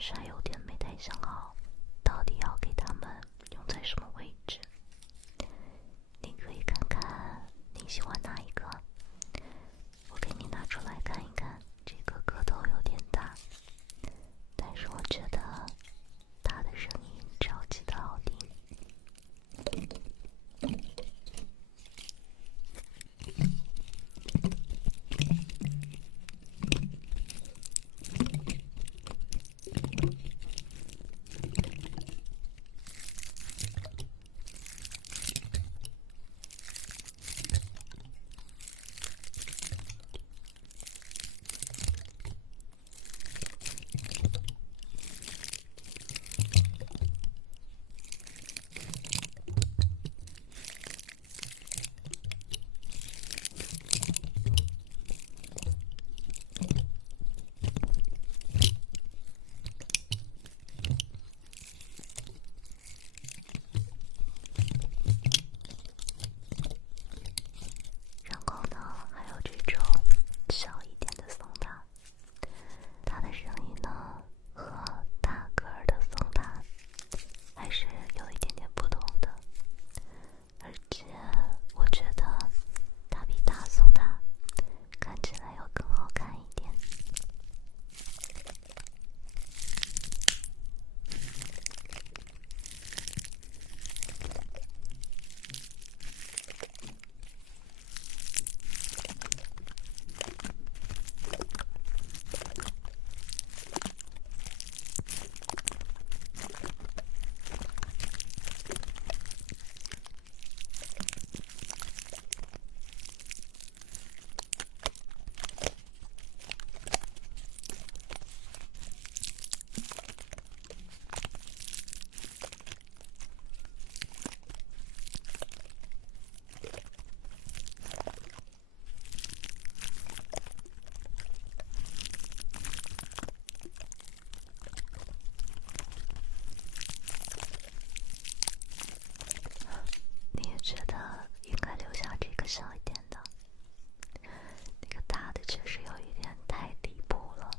是还有点没太想好，到底要给它们用在什么位置。你可以看看你喜欢哪一个，我给你拿出来看一看。这个个头有点大，但是我觉得它的声音超级的好听。然后呢，还有这种小一点的松塔，它的声音呢和大个儿的松塔还是有一点点不同的，而且我觉得它比大松塔看起来要更好看一点。你也觉得应该留下这个小一点的，那个大的确实有一点太离谱了。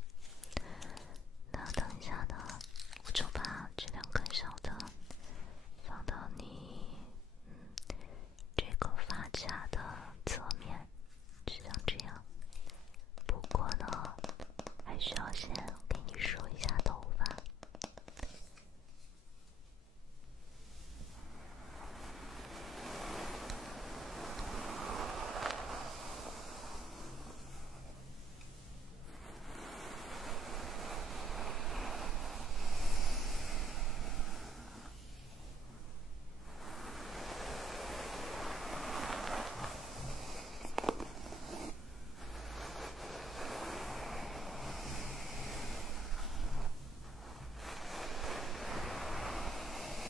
那等一下呢，我就把这两根小的放到你这个发卡的侧面，就像这样。不过呢，还需要先给你梳一下头发。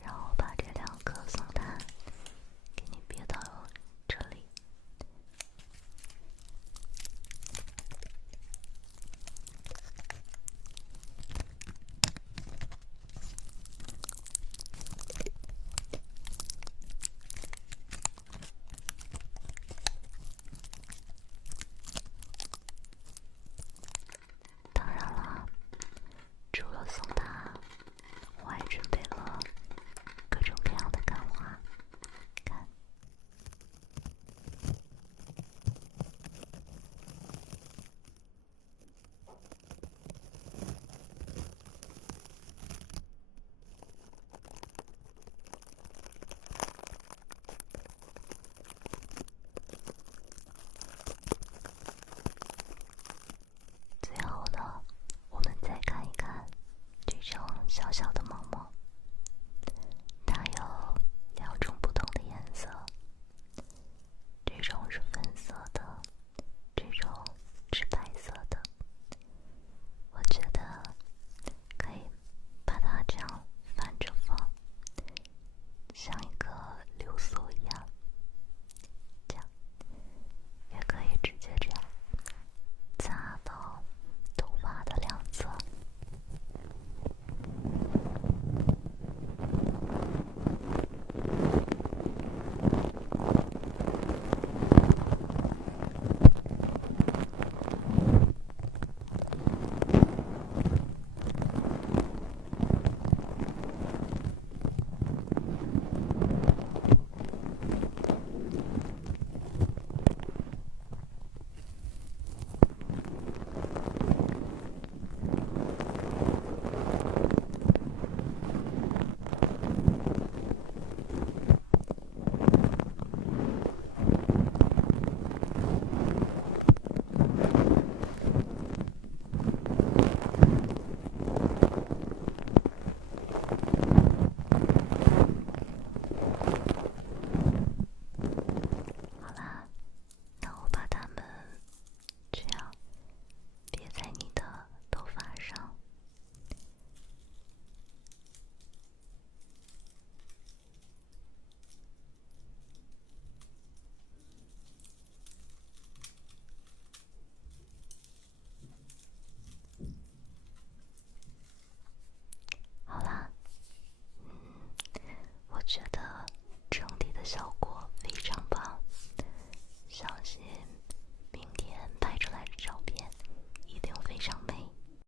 然后把这两颗松塔给你别到这里。当然了，除了松塔，我还准备了各种各样的干花，看。最后呢，我们再看一看这种小小